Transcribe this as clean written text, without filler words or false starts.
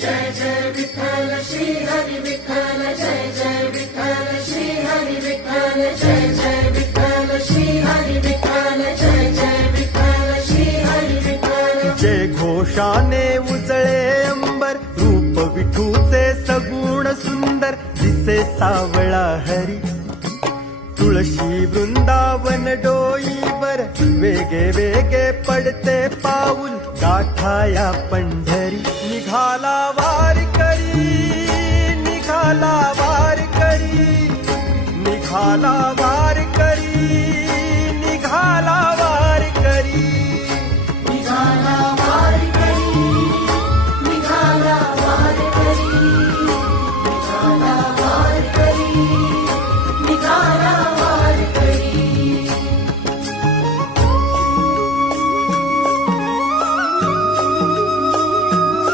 जय जय विठ्ठल श्री हरी विठ्ठल, जय जय विठ्ठल श्री हरी विठ्ठल, जय जय विठ्ठल श्री हरी विठ्ठल, जय जय विठ्ठल श्री हरी विठ्ठल. जय घोषाने उजळे अंबर, रूप विठूचे सगुण सुंदर, दिसे सावळा हरी. तुळशी वृंदावन डोईवर, वेगे वेगे पडते पाऊल, गाठाया पंढरी. निघाला